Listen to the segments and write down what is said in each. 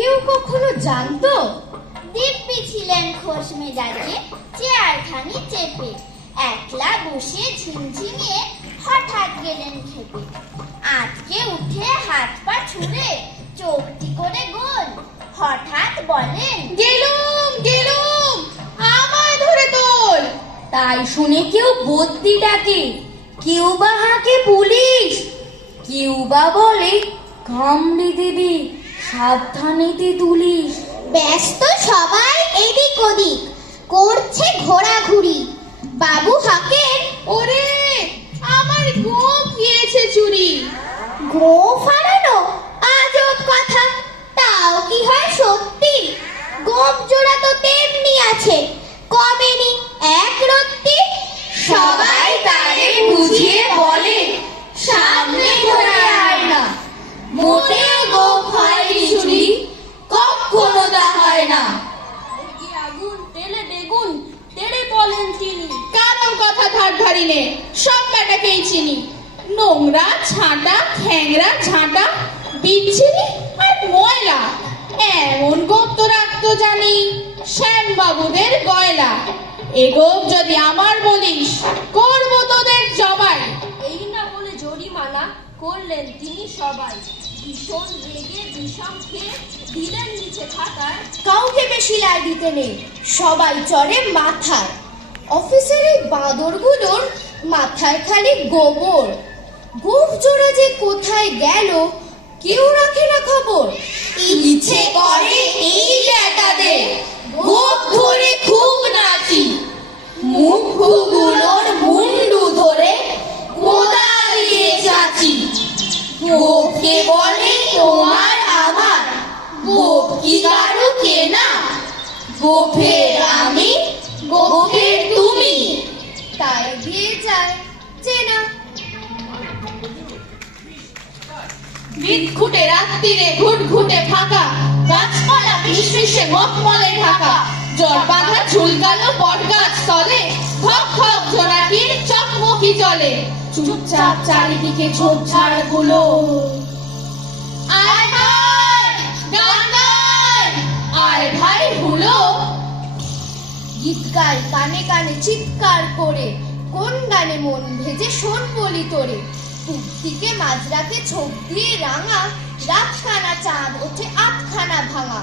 কেউ কখনো জানতো? দিব্যি ছিলেন খোশ মেজাজে চেয়ারখানি চেপে, একলা বসে ঝিমঝিমিয়ে হঠাৎ গেলেন খেপে আটকে উঠে হাত পা ছুঁড়ে চোখটি করে গোল, হঠাৎ বলেন, গেলুম গেলুম, আমায় ধরে তোল! তাই শুনে কেউ বদ্যি ডাকে, কেউ বা হাঁকে পুলিশ? কেউ বা বলে, কামড়ে দেবে। সাবধানেতে তুলিস ব্যস্ত সবাই এদিক ওদিক। করছে ঘোরাঘুরি। বাবু হাকের ওরে আমার গোপ গিয়েছে চুরি। গো ফাড়ানো আজব কথা। তাও কি হয় সত্যি? গোপ জোড়া তো তেমনি আছে। কমেনি এক রত্তি? সবাই তারে বুঝিয়ে বলে। ধার ধারিনে সব ব্যাটাকেই চিনি। নোংরা ছাঁটা খ্যাংরা ঝাঁটা বিচ্ছিরি আর ময়লা। এমন গোপ তো রাখতো জানি শ্যাম বাবুদের গয়লা। এ গোপ যদি আমার বলিস করব তোদের জবাই। এই না বলে জরিমানা করলেন তিনি সবাই। ভীষণ রেগে বিষম খেয়ে দিলেন নিচে খাতার কাউকে বেশি লাই দিতে নেই সবাই চড়ে মাথায়। অফিসের এই বাঁদরগুলোর মাথায় খালি গোবর। গোপ জোড়া যে কোথায় গেল, কেউ রাখে না খবর। ইচ্ছে করে এই ব্যাটাদের গোপ ধরে খুব নাচি। মুখগুলোর মুন্ডু ধরে কোদাল দিয়ে চাচি। গোপকে বলে, তোমার আমার গোপ কি কারও কেনা? গোফের আমি গোফের বিদঘুটে রাত্রিরে, ঘুটঘুটে ফাঁকা। গাছপালা ফিসফিসে মখমলে ঢাকা। জল বাঁধা ঝুলকালো বটগাছ তলে। ধক ধক জোনাকির চকমকি চলে। চুপচাপ চারিদিকে ঝোপঝাড়গুলো আয় ভাই, হুলো। গীত গায় কানে কানে চিৎকার করে। কোন গানে মন ভেজে শোন বলি তোরে। পূব থেকে মাঝরাতে ছোপ দিয়ে রাঙা, রাতখানা চাঁদ ওঠে আটখানা ভাঙা।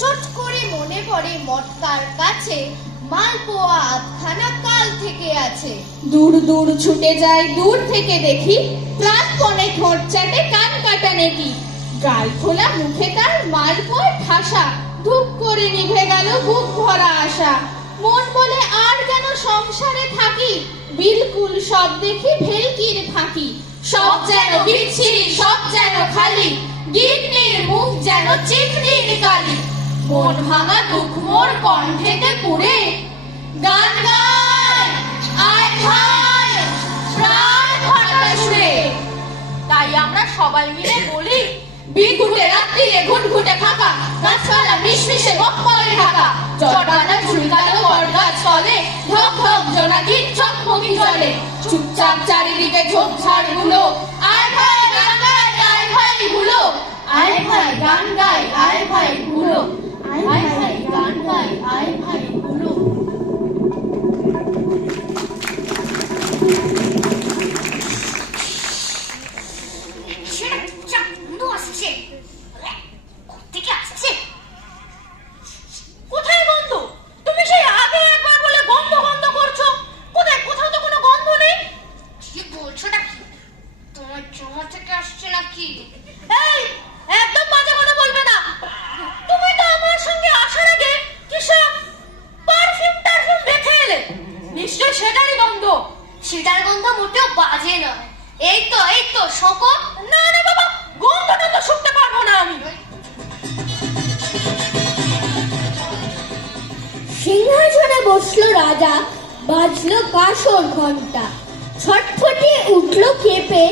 চট করে মনে পড়ে মটকার কাছে মালপোয়া আধখানা কাল থেকে আছে। দূর দূর ছুটে যায় দূর থেকে দেখি, প্রাণপণে ঠোঁট চাটে কান কাটা নেকি গাল খোলা মুখে তার মালপোর ঠাসা, ধূপ করে নিভে গেল বুক ভরা আশা। মন বলে আর যেন সংসারে থাকি, বিলকুল সব দেখি ভেলকির ফাঁকি। সব যেন বিচ্ছিরি সব যেন খালি। গিন্নির মুখ যেন চিকনির কালি। মন ভাঙা দুঃখ মোর কণ্ঠেতে পুরে গান আয় প্রাণ সুরে। তাই আমরা সবাই মিলে বলি বিঘুটে রাত্রিরে ঘুটঘুটে ফাঁকা, গাছপালা মিশমিশে মকমলে ঢাকা। জটবানা ঝুলকালো বটগাছ তলে ধক ধক জোনাকির চকমকি চলে। চুপচাপ চারিদিকে ঝোপঝাড়গুলো আয় ভাই গান গায় আয় ভাই গুলো আয় ভাই গান গায় আয় ভাই গুলো আয় ভাই গান গায় আয় ভাই গুলো সেটা চুপচাপ বন্ধ আসছে বলে, কোত্থেকে আসছে কোথায় গন্ধ তুমি সেই আগে একবার বলে গন্ধ গন্ধ করছ কোথায় কোথাও তো কোনো গন্ধ নেই কি বলছোটা কি তোমার জমা থেকে আসছে নাকি এই একদম বাজে কথা বলবে না তুমি তো আমার সঙ্গে আসার আগে কি সব পারফিউম টারফিউম দেখে এলে নিশ্চয় সেটারই গন্ধ সেটার গন্ধ মোটেও বাজে নয় এই তো এই তো শকর না না, বাবা, গন্ধটা তো শুনতে পারব না আমি। সিংহাসনে বসল রাজা, বাজলো কাসর ঘণ্টা ছটফটে উঠল কেঁপে